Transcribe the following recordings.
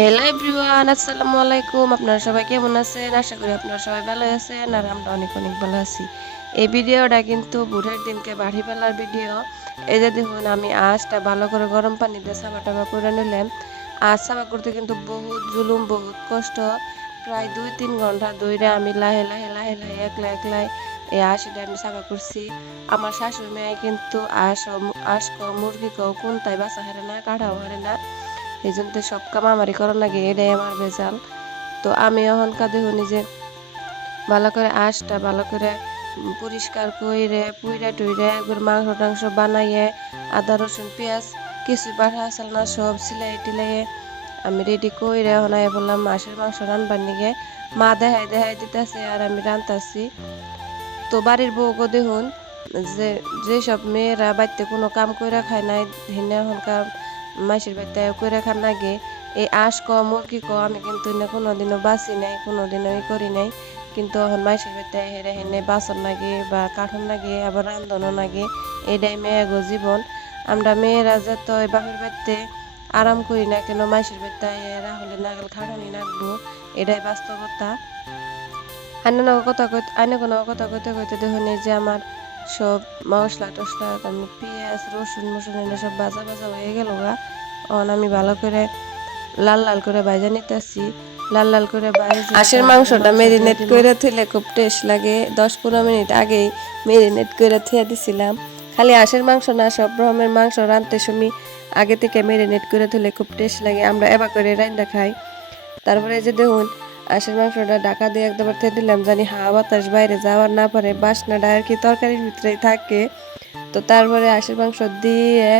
Hello everyone, আসসালামু আলাইকুম। আপনারা সবাই কেমন আছেন? আশা করি আপনারা সবাই ভালো আছেন আর আমরা অনেক অনেক ভালো আছি। এই ভিডিওটা কিন্তু ভোরের দিনকে বাড়ি ফেলার ভিডিও। এই যে দেখুন, আমি আঁশটা ভালো করে গরম পানি দিয়ে সাবা টাবা করে নিলাম। আঁশ সাবা করতে কিন্তু বহুত জুলুম, বহুত কষ্ট। প্রায় 2-3 ঘন্টা ধরে আমি লাহে লাহে লাহে লাহে একলা একলাই এই আঁশটা আমি সাবা করছি। আমার শাশুড়ি মেয়ে কিন্তু আঁশ কও মুরগি কও কোনটাই বাঁচা হারে না, কাটাও হারে না। এই জন্য তো সব কাম আমারই করা লাগে, এটাই আমার ভেজাল। তো আমি এখনকার দেখুন যে ভালো করে আঁশটা ভালো করে পরিষ্কার করে পুইরা টুইরা একবার মাংস টাংস বানাইয়ে আদা রসুন পেঁয়াজ কিছু বাটা চাল না সব সিলাই টিলাই আমি রেডি করে এখন আই বললাম মাছের মাংস রান্নার নিগে। মা দেখাই দেখাই দিতেছে আর আমি রান্তাছি। তো বাড়ির বউকে দেখুন যে যেসব মেয়েরা বাড়িতে কোনো কাম কইরা খায় নাই, হিনে এখনকার মাসির বাড়িতে কইরা খান লাগে। এই আঁশ ক মুরগি ক আমি কিন্তু এনে কোনোদিনও বাঁচি নাই, কোনোদিনও করি নাই। কিন্তু এখন মাসির বাড়িতে হেরে হেনে বাসন লাগে বা কাঠন লাগে, আবার রান্ধনও লাগে। এটাই মেয়েগো জীবন। আমরা মেয়েরা যত বাপের বাড়িতে আরাম করি না কেন, মাসির বাড়িতে এরা হলে নাগেল খাটানি নাকবো, এটাই বাস্তবতা। কথা কইতে কইতে দেখুন এই যে আমার সব মশলা টসলা আমি পেঁয়াজ রসুন মসুন এনে সব ভাজা ভাজা হয়ে গেল গা। এখন আমি ভালো করে লাল লাল করে ভাজা নিতেছি। লাল লাল করে ভাজে হাঁসের মাংসটা মেরিনেট করে থইলে খুব টেস্ট লাগে। 10-15 মিনিট আগেই মেরিনেট করে থুয়ে দিছিলাম। খালি হাঁসের মাংস না, সব রকমের মাংস রাঁধতে সময় আগে থেকে মেরিনেট করে থইলে খুব টেস্ট লাগে। আমরা এবার করে রান্না খাই। তারপরে এই যে দেখুন হাঁসের মাংসটা ঢাকা দিয়ে একদম থেয়ে দিলাম, জানি হাওয়া বাতাস বাইরে যাওয়ার না পারে, বাসনাটা আর কি তরকারির ভিতরেই থাকে। তো তারপরে হাঁসের মাংস দিয়ে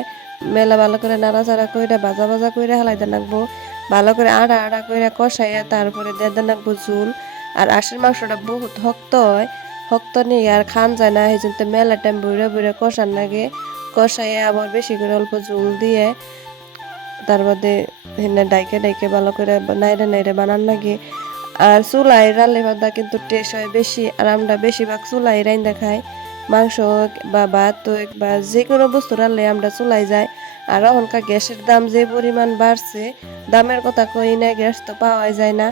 মেলা ভালো করে নাড়াচাড়া করে ভাজা ভাজা করে হালাইতে নাকবো। ভালো করে আড়া আড়া করে কষাইয়া তারপরে দিয়ে নাকবো ঝুল। আর হাঁসের মাংসটা বহুত শক্ত হয়, শক্ত নেই আর খান যায় না, এই জন্য মেলা টাইম বইরে বইরে কষার লাগে। কষাইয়া আবার বেশি করে অল্প ঝুল দিয়ে তার মধ্যে হেনে ডাইকে ডাইকে ভালো করে নাইরে নাইরে বানান লাগে। আর চুলাই রান্লে ভাতটা কিন্তু টেস্ট হয় বেশি, আর আমরা বেশিরভাগ চুলাই রাইন্দা খাই। মাংস হোক বা ভাত হোক বা যে কোনো বস্তু রান্নলে আমরা চুলাই যাই। আর এখনকার গ্যাসের দাম যে পরিমাণ বাড়ছে, দামের কথা কই না, গ্যাস তো পাওয়াই যায় না।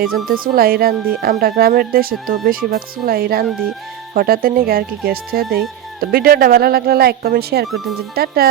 এই জন্য চুলাই রান্ধি। আমরা গ্রামের দেশে তো বেশিরভাগ চুলাই রান্ধি, হঠাৎ নিয়ে আর কি গ্যাস থুয়ে দেই। তো ভিডিওটা ভালো লাগলে লাইক কমেন্ট শেয়ার করে দিন। টাটা।